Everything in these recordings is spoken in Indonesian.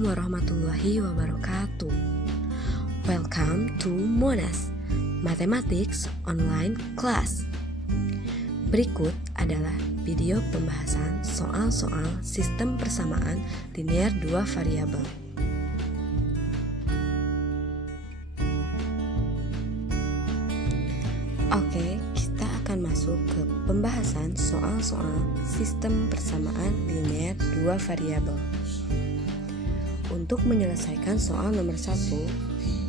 Assalamualaikum warahmatullahi wabarakatuh. Welcome to Monas Mathematics Online Class. Berikut adalah video pembahasan soal-soal sistem persamaan linear dua variabel. Oke, kita akan masuk ke pembahasan soal-soal sistem persamaan linear dua variabel. Untuk menyelesaikan soal nomor 1,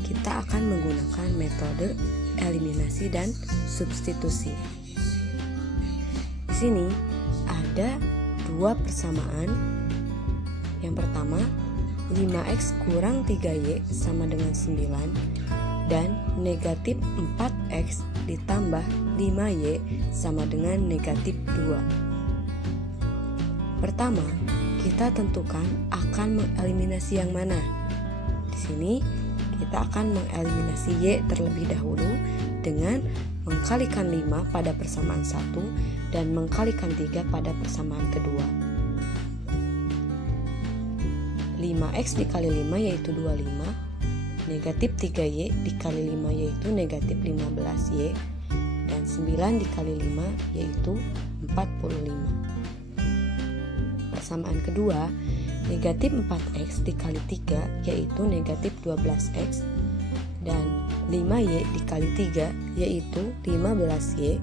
kita akan menggunakan metode eliminasi dan substitusi. Di sini ada dua persamaan. Yang pertama, 5x kurang 3y sama dengan 9 dan negatif 4x ditambah 5y sama dengan negatif 2. Pertama, kita tentukan akan mengeliminasi yang mana. Di sini kita akan mengeliminasi y terlebih dahulu dengan mengkalikan 5 pada persamaan 1 dan mengkalikan 3 pada persamaan kedua. 5x dikali 5 yaitu 25, negatif 3y dikali 5 yaitu negatif 15y, dan 9 dikali 5 yaitu 45. Persamaan kedua, negatif 4x dikali 3 yaitu negatif 12x, dan 5y dikali 3 yaitu 15y,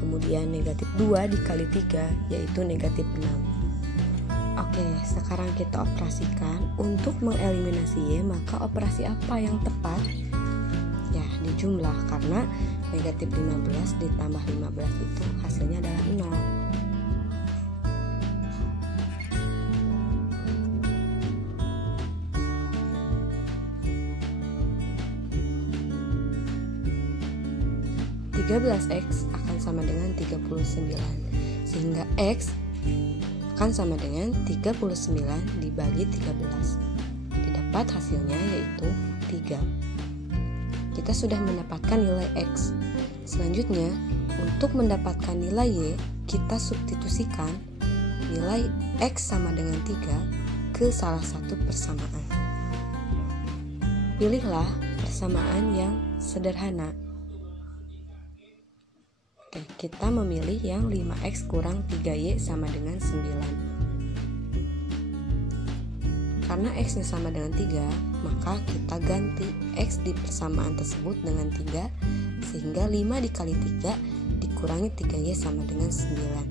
kemudian negatif 2 dikali 3 yaitu negatif 6. Oke, sekarang kita operasikan. Untuk mengeliminasi y, maka operasi apa yang tepat? Ya, dijumlah, karena negatif 15 ditambah 15 itu hasilnya adalah 0. X akan sama dengan 39, sehingga X akan sama dengan 39 dibagi 13. Didapat hasilnya yaitu 3. Kita sudah mendapatkan nilai X. Selanjutnya, untuk mendapatkan nilai Y, kita substitusikan nilai X sama dengan 3 ke salah satu persamaan. Pilihlah persamaan yang sederhana. Oke, kita memilih yang 5x kurang 3y sama dengan 9. Karena x-nya sama dengan 3, maka kita ganti x di persamaan tersebut dengan 3, sehingga 5 dikali 3 dikurangi 3y sama dengan 9.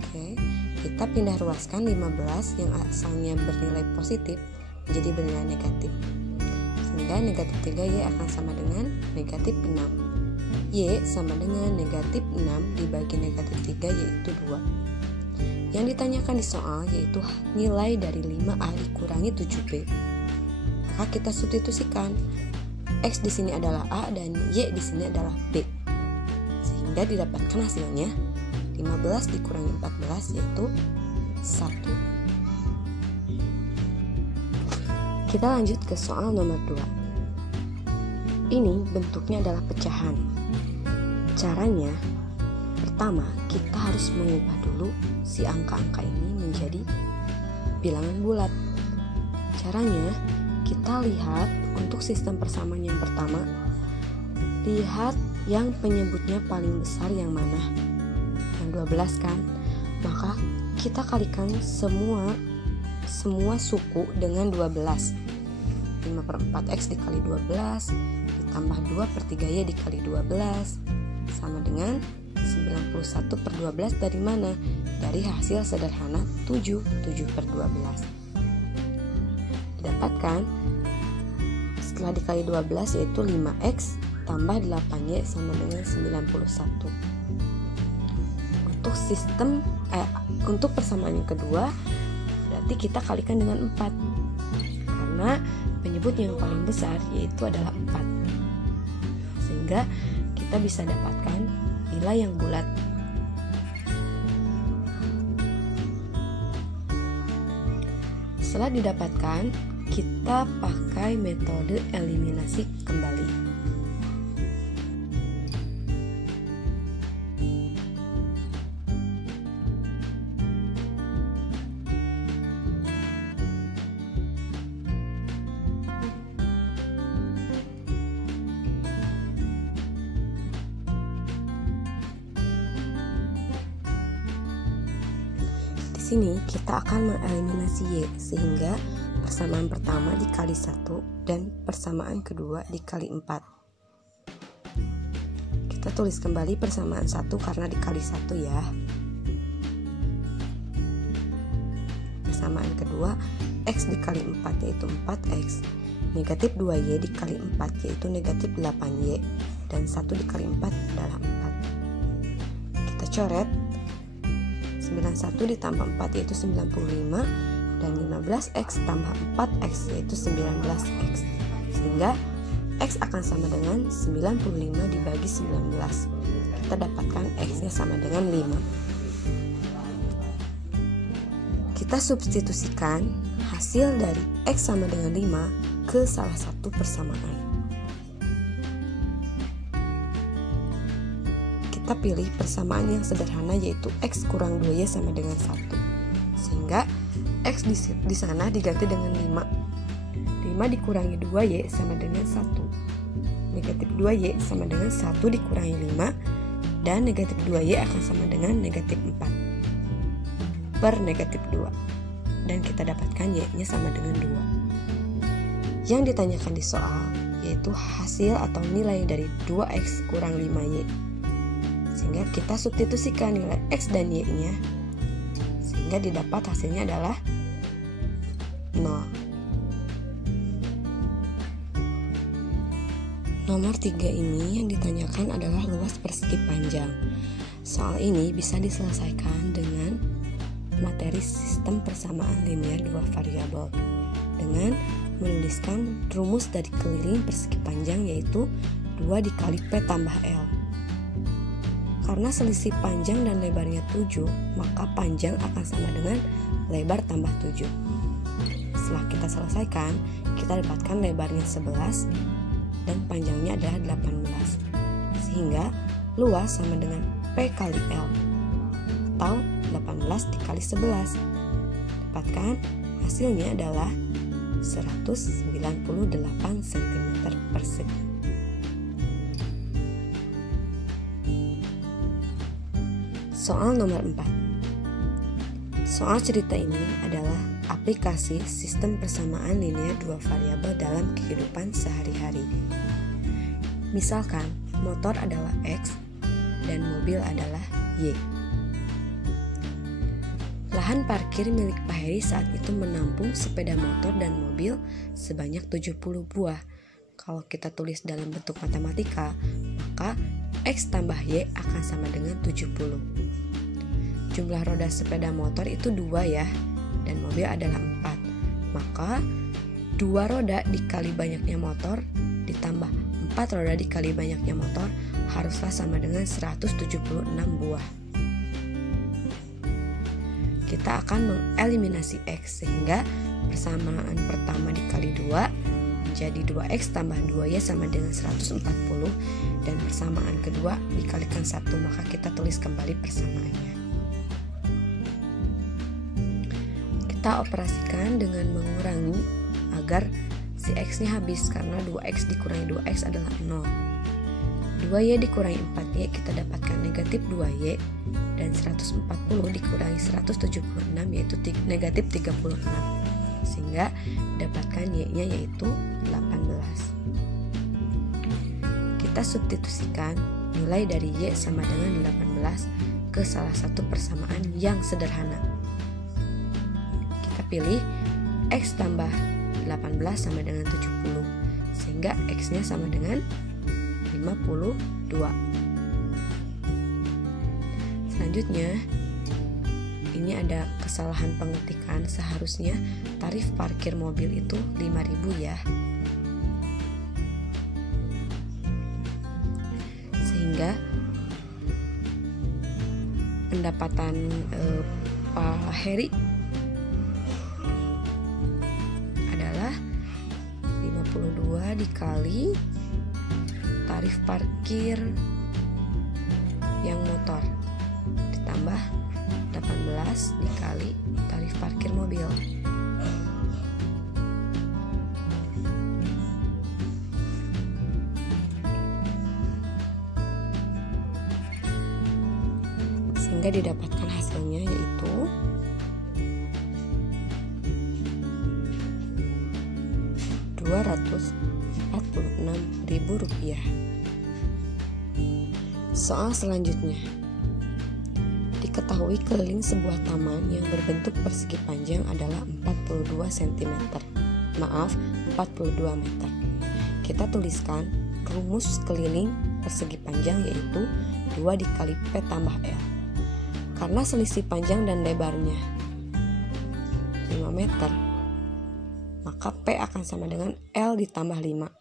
Oke, kita pindah ruaskan 15 yang asalnya bernilai positif menjadi bernilai negatif, sehingga negatif 3y akan sama dengan negatif 6. Y sama dengan negatif 6 dibagi negatif 3 yaitu 2. Yang ditanyakan di soal yaitu nilai dari 5A dikurangi 7B. Maka kita substitusikan. X di sini adalah A dan Y di sini adalah B. Sehingga didapatkan hasilnya 15 dikurangi 14 yaitu 1. Kita lanjut ke soal nomor 2. Ini bentuknya adalah pecahan. Caranya, pertama kita harus mengubah dulu si angka-angka ini menjadi bilangan bulat. Caranya, kita lihat untuk sistem persamaan yang pertama, lihat yang penyebutnya paling besar yang mana, yang 12 kan, maka kita kalikan semua suku dengan 12. 5/4x dikali 12 ditambah 2/3y dikali 12 sama dengan 91/12 dari mana? Dari hasil sederhana 7/12. Didapatkan setelah dikali 12 yaitu 5x tambah 8y sama dengan 91. Untuk persamaan yang kedua, berarti kita kalikan dengan 4. Karena penyebut yang paling besar yaitu adalah 4. Sehingga kita bisa dapatkan nilai yang bulat. Setelah didapatkan, kita pakai metode eliminasi kembali. sini kita akan mengeliminasi Y, sehingga persamaan pertama dikali 1 dan persamaan kedua dikali 4. Kita tulis kembali persamaan 1 karena dikali 1 ya. Persamaan kedua, X dikali 4 yaitu 4X. Negatif 2Y dikali 4 yaitu negatif 8Y. Dan 1 dikali 4 adalah 4. Kita coret. 91 ditambah 4 yaitu 95. Dan 15X tambah 4X yaitu 19X. Sehingga X akan sama dengan 95 dibagi 19. Kita dapatkan X-nya sama dengan 5. Kita substitusikan hasil dari X sama dengan 5 ke salah satu persamaan. Kita pilih persamaan yang sederhana yaitu X kurang 2Y sama dengan 1. Sehingga X di sana diganti dengan 5. 5 dikurangi 2Y sama dengan 1. Negatif 2Y sama dengan 1 dikurangi 5. Dan negatif 2Y akan sama dengan negatif 4 per negatif 2. Dan kita dapatkan Y-nya sama dengan 2. Yang ditanyakan di soal yaitu hasil atau nilai dari 2X kurang 5Y. Sehingga kita substitusikan nilai X dan Y-nya, sehingga didapat hasilnya adalah 0. Nomor 3 ini yang ditanyakan adalah luas persegi panjang. Soal ini bisa diselesaikan dengan materi sistem persamaan linear dua variabel dengan menuliskan rumus dari keliling persegi panjang yaitu 2 dikali P tambah L. Karena selisih panjang dan lebarnya 7, maka panjang akan sama dengan lebar tambah 7. Setelah kita selesaikan, kita dapatkan lebarnya 11 dan panjangnya adalah 18. Sehingga luas sama dengan P kali L atau 18 dikali 11. Dapatkan hasilnya adalah 198 cm persegi. Soal nomor 4. Soal cerita ini adalah aplikasi sistem persamaan linear dua variabel dalam kehidupan sehari-hari. Misalkan motor adalah X dan mobil adalah Y. Lahan parkir milik Pak Heri saat itu menampung sepeda motor dan mobil sebanyak 70 buah. Kalau kita tulis dalam bentuk matematika, maka X tambah Y akan sama dengan 70. Jumlah roda sepeda motor itu 2 ya, dan mobil adalah 4. Maka 2 roda dikali banyaknya motor ditambah 4 roda dikali banyaknya motor haruslah sama dengan 176 buah. Kita akan mengeliminasi X sehingga persamaan pertama dikali 2 menjadi 2X tambah 2Y sama dengan 140, dan persamaan kedua dikalikan 1, maka kita tulis kembali persamaannya. Kita operasikan dengan mengurangi agar si X-nya habis, karena 2X dikurangi 2X adalah 0. 2Y dikurangi 4Y kita dapatkan negatif 2Y, dan 140 dikurangi 176 yaitu negatif 36, sehingga dapatkan Y-nya yaitu 18. Kita substitusikan nilai dari Y sama dengan 18 ke salah satu persamaan yang sederhana. Kita pilih X tambah 18 sama dengan 70, sehingga X-nya sama dengan 52. Selanjutnya, ini ada kesalahan pengetikan, seharusnya tarif parkir mobil itu 5.000 ya. Sehingga pendapatan Pak Heri adalah 52 dikali tarif parkir yang motor ditambah 18 dikali tarif parkir mobil. Sehingga didapatkan hasilnya yaitu Rp246.000. Soal selanjutnya. Diketahui keliling sebuah taman yang berbentuk persegi panjang adalah 42 cm. Maaf, 42 meter. Kita tuliskan rumus keliling persegi panjang yaitu 2 dikali P tambah L. Karena selisih panjang dan lebarnya 5 meter, maka P akan sama dengan L ditambah 5.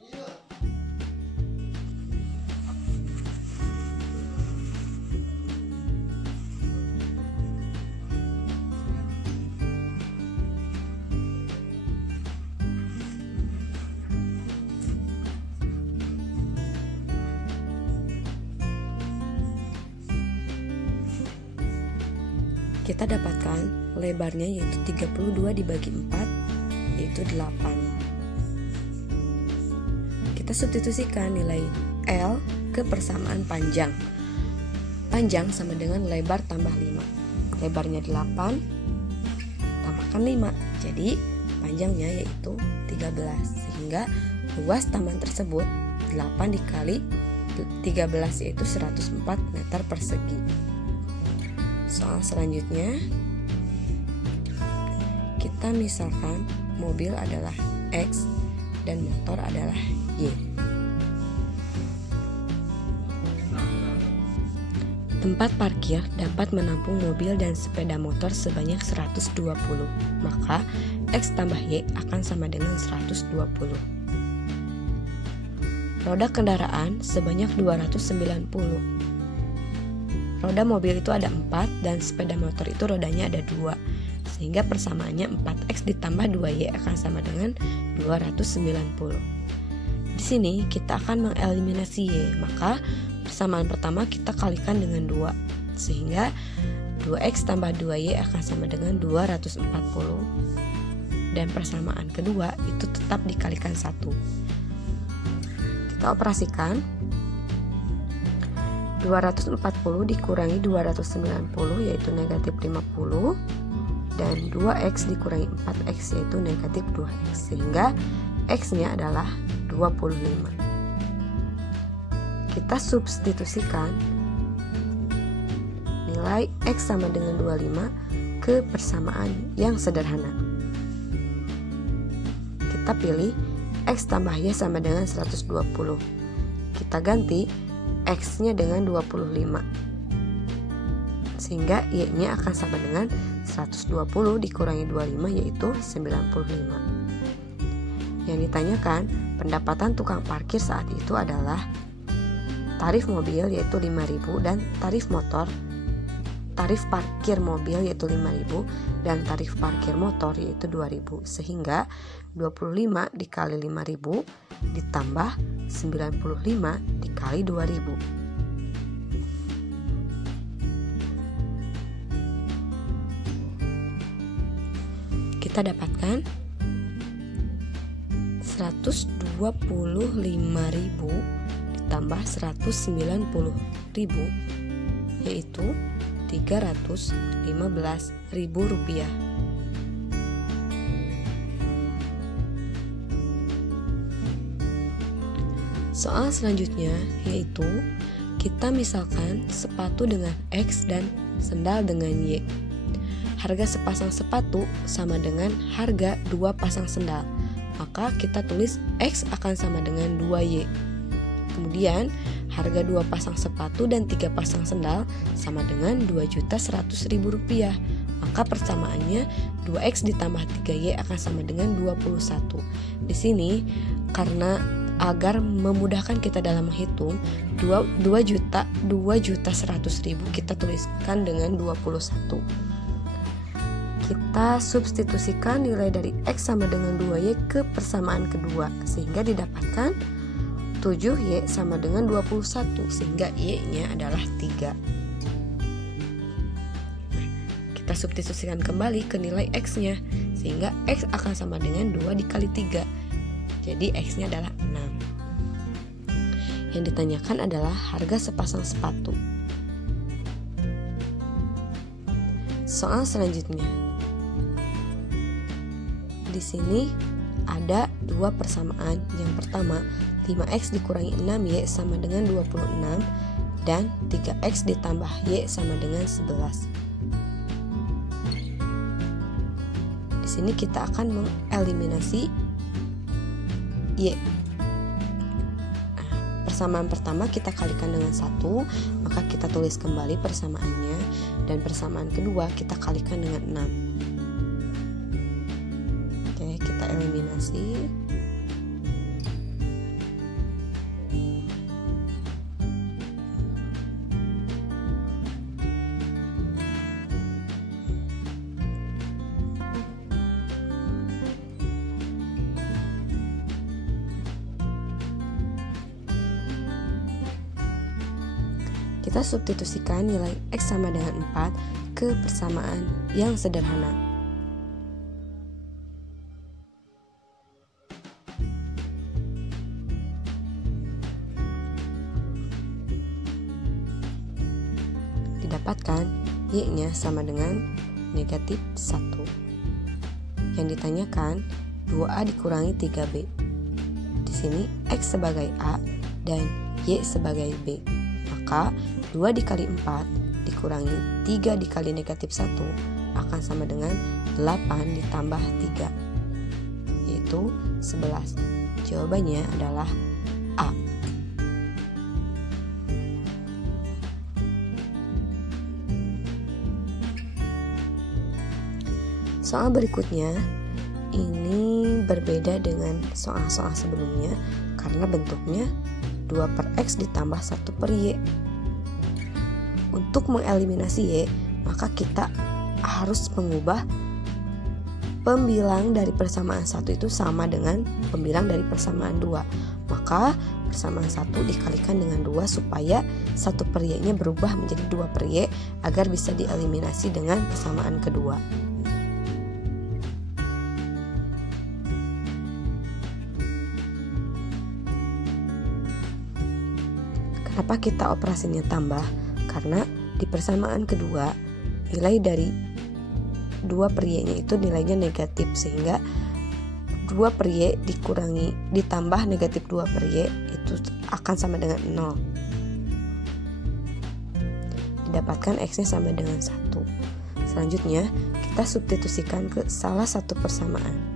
Kita dapatkan lebarnya yaitu 32 dibagi 4 yaitu 8. Kita substitusikan nilai L ke persamaan panjang. Panjang sama dengan lebar tambah 5. Lebarnya 8 tambahkan 5. Jadi panjangnya yaitu 13. Sehingga luas taman tersebut 8 dikali 13 yaitu 104 meter persegi. Soal selanjutnya, kita misalkan mobil adalah X dan motor adalah Y. Tempat parkir dapat menampung mobil dan sepeda motor sebanyak 120, maka X tambah Y akan sama dengan 120. Roda kendaraan sebanyak 290. Roda mobil itu ada 4 dan sepeda motor itu rodanya ada 2. Sehingga persamaannya 4X ditambah 2Y akan sama dengan 290. Di sini kita akan mengeliminasi Y, maka persamaan pertama kita kalikan dengan 2. Sehingga 2X tambah 2Y akan sama dengan 240. Dan persamaan kedua itu tetap dikalikan 1. Kita operasikan. 240 dikurangi 290 yaitu negatif 50, dan 2X dikurangi 4X yaitu negatif 2X, sehingga X nya adalah 25. Kita substitusikan nilai X sama dengan 25 ke persamaan yang sederhana. Kita pilih X tambah Y sama dengan 120. Kita ganti X-nya dengan 25, sehingga Y-nya akan sama dengan 120 dikurangi 25 yaitu 95. Yang ditanyakan, pendapatan tukang parkir saat itu adalah tarif mobil yaitu 5.000 dan tarif parkir mobil yaitu 5.000 dan tarif parkir motor yaitu 2.000, sehingga 25 dikali 5.000 ditambah 95 dikali 2.000. Kita dapatkan 125.000 ditambah 190.000 yaitu Rp315.000. Soal selanjutnya yaitu kita misalkan sepatu dengan X dan sendal dengan Y. Harga sepasang sepatu sama dengan harga 2 pasang sendal. Maka kita tulis X akan sama dengan 2Y. Kemudian harga 2 pasang sepatu dan 3 pasang sendal sama dengan Rp2.100.000. Maka persamaannya 2X ditambah 3Y akan sama dengan 21. Di sini karena agar memudahkan kita dalam menghitung 2.100.000 kita tuliskan dengan 21. Kita substitusikan nilai dari X sama dengan 2Y ke persamaan kedua, sehingga didapatkan 7Y sama dengan 21, sehingga Y-nya adalah 3. Kita substitusikan kembali ke nilai X-nya, sehingga X akan sama dengan 2 dikali 3. Jadi X-nya adalah 6. Yang ditanyakan adalah harga sepasang sepatu. Soal selanjutnya. Di sini ada dua persamaan. Yang pertama, 5x dikurangi 6y sama dengan 26 dan 3x ditambah y sama dengan 11. Di sini kita akan mengeliminasi y. Persamaan pertama kita kalikan dengan 1, maka kita tulis kembali persamaannya, dan persamaan kedua kita kalikan dengan 6. Oke, kita eliminasi. Kita substitusikan nilai X sama dengan 4 ke persamaan yang sederhana. Didapatkan Y-nya sama dengan negatif 1. Yang ditanyakan 2A dikurangi 3B. Di sini X sebagai A dan Y sebagai B. Maka 2 dikali 4 dikurangi 3 dikali negatif 1 akan sama dengan 8 ditambah 3, yaitu 11. Jawabannya adalah A. Soal berikutnya ini berbeda dengan soal-soal sebelumnya karena bentuknya 2/X ditambah 1/Y. Untuk mengeliminasi Y, maka kita harus mengubah pembilang dari persamaan 1 itu sama dengan pembilang dari persamaan 2. Maka persamaan 1 dikalikan dengan 2 supaya 1/Y-nya berubah menjadi 2/Y agar bisa dieliminasi dengan persamaan kedua. Kenapa kita operasinya tambah? Karena di persamaan kedua nilai dari 2/Y-nya itu nilainya negatif, sehingga 2/Y dikurangi ditambah negatif 2/Y itu akan sama dengan 0. Didapatkan X-nya sama dengan 1. Selanjutnya kita substitusikan ke salah satu persamaan.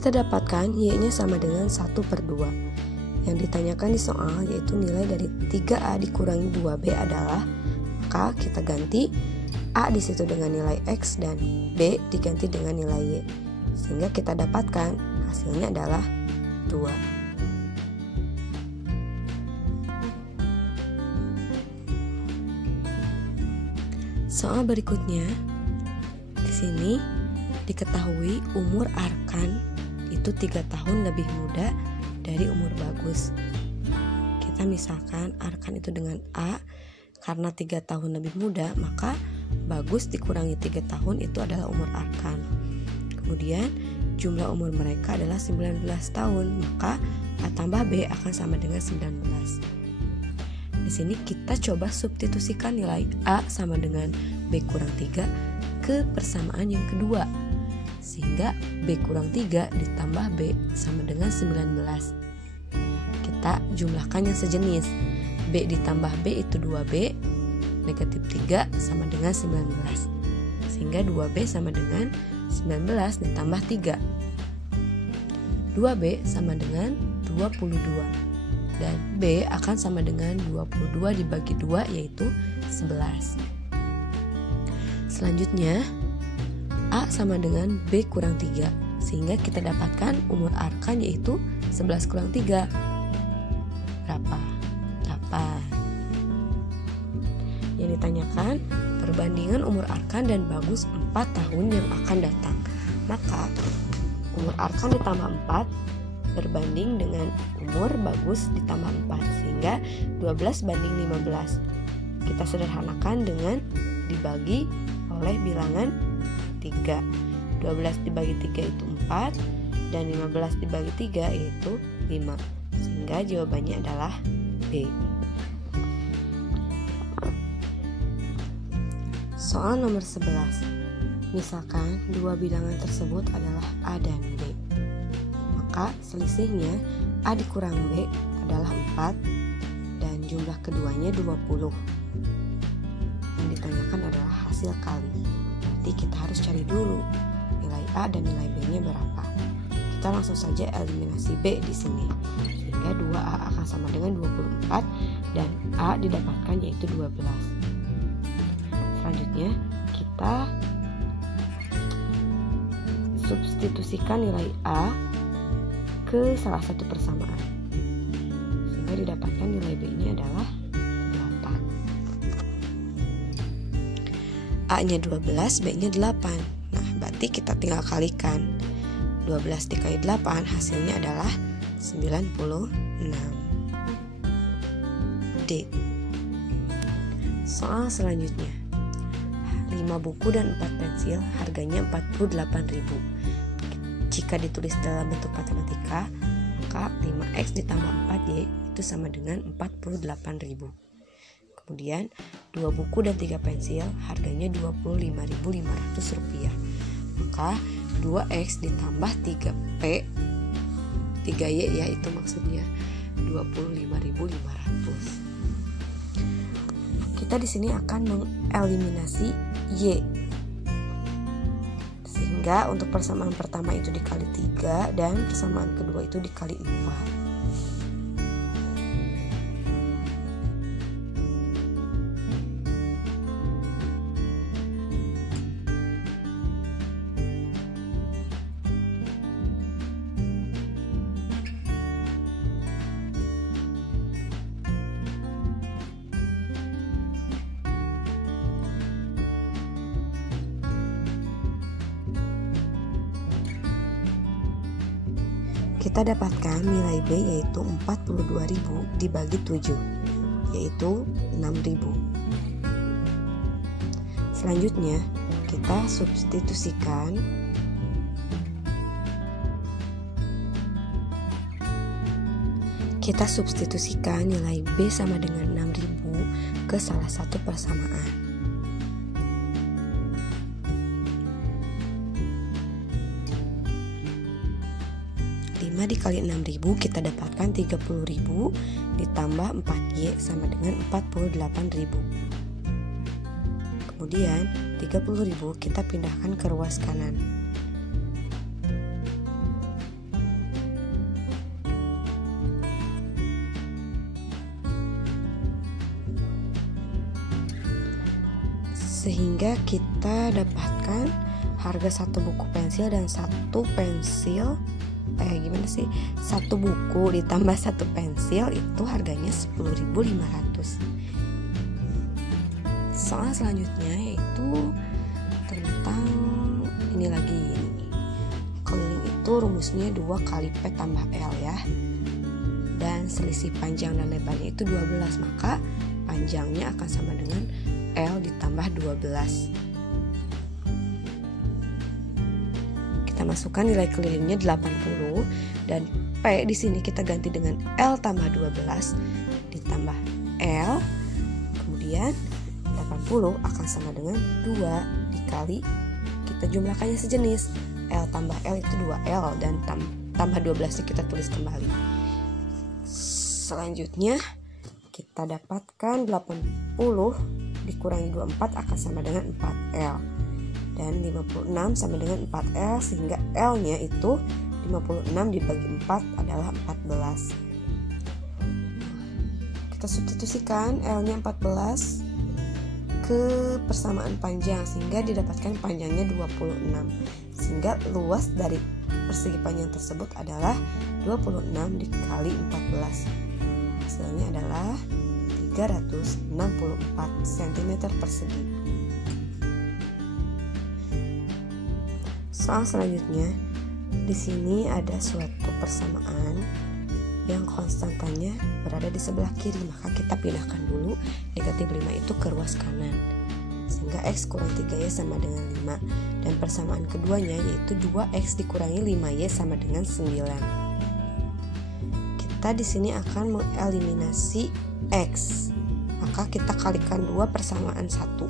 Kita dapatkan Y-nya sama dengan 1/2. Yang ditanyakan di soal yaitu nilai dari 3A dikurangi 2B adalah, maka kita ganti A di situ dengan nilai X dan B diganti dengan nilai Y. Sehingga kita dapatkan hasilnya adalah 2. Soal berikutnya, di sini diketahui umur Arkan itu 3 tahun lebih muda dari umur Bagus. Kita misalkan Arkan itu dengan A, karena 3 tahun lebih muda, maka Bagus dikurangi 3 tahun itu adalah umur Arkan. Kemudian jumlah umur mereka adalah 19 tahun, maka A tambah B akan sama dengan 19. Di sini kita coba substitusikan nilai A sama dengan B kurang 3 ke persamaan yang kedua, sehingga B kurang 3 ditambah B sama dengan 19. Kita jumlahkan yang sejenis. B ditambah B itu 2B, negatif 3 sama dengan 19, sehingga 2B sama dengan 19 ditambah 3. 2B sama dengan 22, dan B akan sama dengan 22 dibagi 2 yaitu 11. Selanjutnya A sama dengan B kurang 3, sehingga kita dapatkan umur Arkan yaitu 11 kurang 3. Berapa? 8. Yang ditanyakan perbandingan umur Arkan dan Bagus 4 tahun yang akan datang. Maka umur Arkan ditambah 4 berbanding dengan umur Bagus ditambah 4, sehingga 12 banding 15. Kita sederhanakan dengan dibagi oleh bilangan 3. 12 dibagi 3 itu 4, dan 15 dibagi 3 yaitu 5. Sehingga jawabannya adalah B. Soal nomor 11. Misalkan dua bilangan tersebut adalah A dan B. Maka selisihnya A dikurang B adalah 4 dan jumlah keduanya 20. Yang ditanyakan adalah hasil kali. Berarti kita harus cari dulu nilai A dan nilai B-nya berapa. Kita langsung saja eliminasi B di sini. Sehingga 2A akan sama dengan 24 dan A didapatkan yaitu 12. Selanjutnya kita substitusikan nilai A ke salah satu persamaan. Sehingga didapatkan nilai B-nya adalah 8. A-nya 12, B-nya 8. Nah, berarti kita tinggal kalikan. 12 dikali 8 hasilnya adalah 96. D. Soal selanjutnya. 5 buku dan 4 pensil harganya 48.000. Jika ditulis dalam bentuk matematika, maka 5x ditambah 4y itu sama dengan 48.000. Kemudian 2 buku dan 3 pensil harganya 25.500 rupiah. Maka 2x ditambah 3p 3y ya, itu maksudnya 25.500. Kita di sini akan mengeliminasi y. Sehingga untuk persamaan pertama itu dikali 3 dan persamaan kedua itu dikali 4. Kita dapatkan nilai B yaitu 42.000 dibagi 7, yaitu 6.000. Selanjutnya kita substitusikan nilai B sama dengan 6.000 ke salah satu persamaan. 5 dikali 6.000 kita dapatkan 30.000 ditambah 4y sama dengan 48.000. Kemudian 30.000 kita pindahkan ke ruas kanan. Sehingga kita dapatkan harga satu buku pensil dan satu pensil satu buku ditambah satu pensil itu harganya 10.500. Soal selanjutnya yaitu tentang ini lagi. Keliling itu rumusnya 2 kali P tambah L ya. Dan selisih panjang dan lebarnya itu 12, maka panjangnya akan sama dengan L ditambah 12. Kita masukkan nilai kelilingnya 80 dan P di sini kita ganti dengan L tambah 12 ditambah L. Kemudian 80 akan sama dengan 2 dikali, kita jumlahkannya sejenis, L tambah L itu 2L dan tambah 12 kita tulis kembali. Selanjutnya kita dapatkan 80 dikurangi 24 akan sama dengan 4L. Dan 56 sama dengan 4L sehingga L-nya itu 56 dibagi 4 adalah 14. Kita substitusikan L-nya 14 ke persamaan panjang sehingga didapatkan panjangnya 26. Sehingga luas dari persegi panjang tersebut adalah 26 dikali 14. Hasilnya adalah 364 cm persegi. Soal selanjutnya, di sini ada suatu persamaan yang konstantanya berada di sebelah kiri, maka kita pindahkan dulu negatif 5 itu ke ruas kanan. sehingga X kurang 3Y sama dengan 5. Dan persamaan keduanya yaitu 2X dikurangi 5Y sama dengan 9. Kita di sini akan mengeliminasi X. Maka kita kalikan 2 persamaan 1.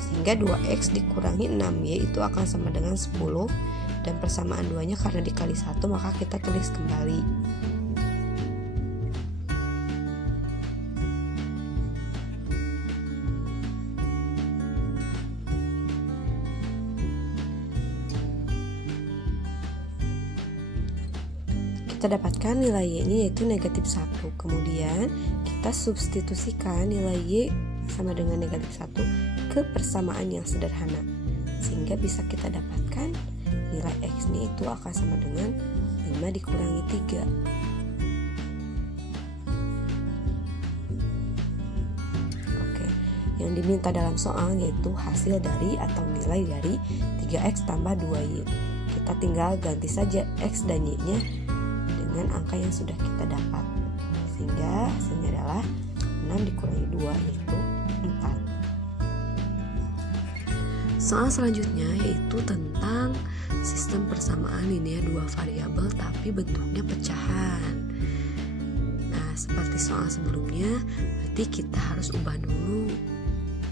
Sehingga 2X dikurangi 6Y itu akan sama dengan 10. Dan persamaan 2-nya karena dikali 1 maka kita tulis kembali. Kita dapatkan nilai Y-nya yaitu negatif 1. Kemudian kita substitusikan nilai Y sama dengan negatif 1 ke persamaan yang sederhana. Sehingga bisa kita dapatkan nilai X-nya itu akan sama dengan 5 dikurangi 3. Oke, yang diminta dalam soal yaitu hasil dari atau nilai dari 3X tambah 2Y. Kita tinggal ganti saja X dan Y-nya dengan angka yang sudah kita dapat, sehingga hasilnya adalah 6 dikurangi 2 yaitu 4. Soal selanjutnya yaitu tentang sistem persamaan linear dua variabel tapi bentuknya pecahan. Nah, seperti soal sebelumnya berarti kita harus ubah dulu.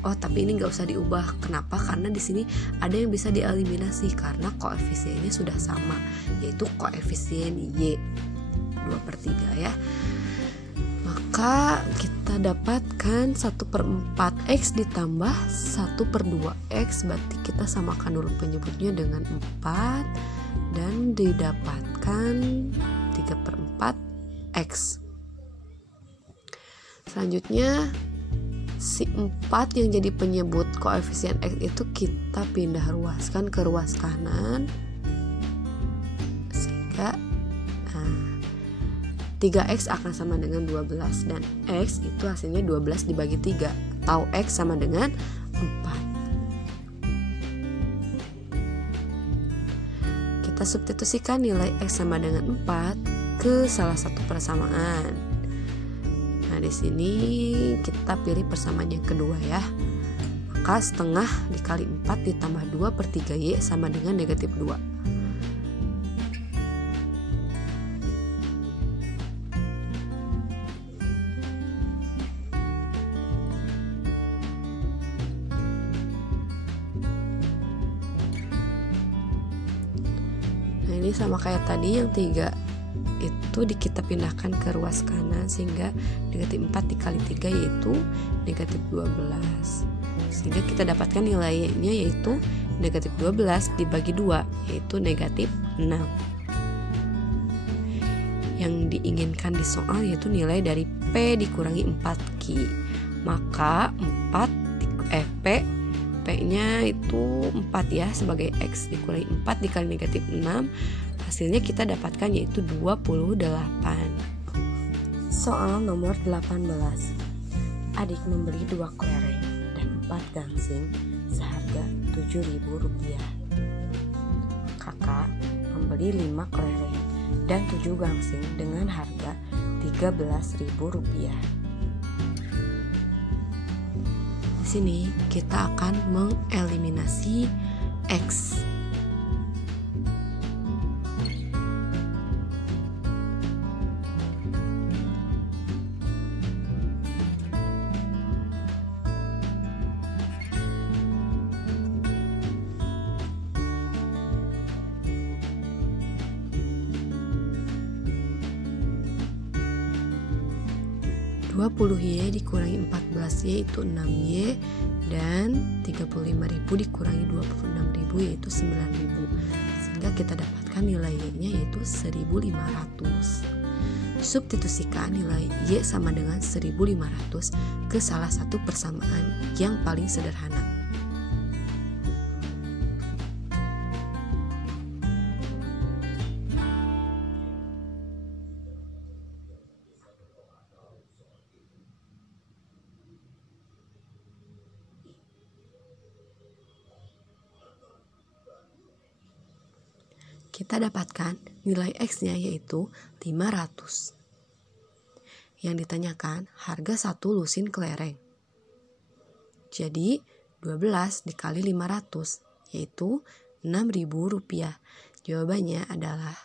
Oh, tapi ini nggak usah diubah. Kenapa? Karena di sini ada yang bisa dieliminasi karena koefisiennya sudah sama, yaitu koefisien Y 2/3 ya. Maka kita dapatkan 1/4X ditambah 1/2X, berarti kita samakan dulu penyebutnya dengan 4 dan didapatkan 3/4X. Selanjutnya si 4 yang jadi penyebut koefisien X itu kita pindah ruaskan ke ruas kanan, sehingga 3X akan sama dengan 12 dan X itu hasilnya 12 dibagi 3 atau X sama dengan 4. Kita substitusikan nilai X sama dengan 4 ke salah satu persamaan. Nah, di sini kita pilih persamaan yang kedua ya. Maka setengah dikali 4 ditambah 2/3Y sama dengan negatif 2. Ini sama kayak tadi yang 3 itu kita pindahkan ke ruas kanan sehingga negatif 4 dikali 3 yaitu negatif 12, sehingga kita dapatkan nilainya yaitu negatif 12 dibagi 2 yaitu negatif 6. Yang diinginkan di soal yaitu nilai dari P dikurangi 4Q. Maka P-nya itu 4 ya, sebagai X dikurangi 4 dikali negatif 6, hasilnya kita dapatkan yaitu 28. Soal nomor 18. Adik membeli 2 kelereng dan 4 gangsing seharga Rp7.000. Kakak membeli 5 kelereng dan 7 gangsing dengan harga Rp13.000. Di sini kita akan mengeliminasi X. Y dikurangi 14Y yaitu 6Y, dan 35.000 dikurangi 26.000 yaitu 9.000, sehingga kita dapatkan nilai Y-nya yaitu 1.500. Substitusikan nilai Y sama dengan 1.500 ke salah satu persamaan yang paling sederhana. Kita dapatkan nilai X-nya yaitu 500. Yang ditanyakan harga 1 lusin kelereng. Jadi 12 dikali 500, yaitu Rp6.000. Jawabannya adalah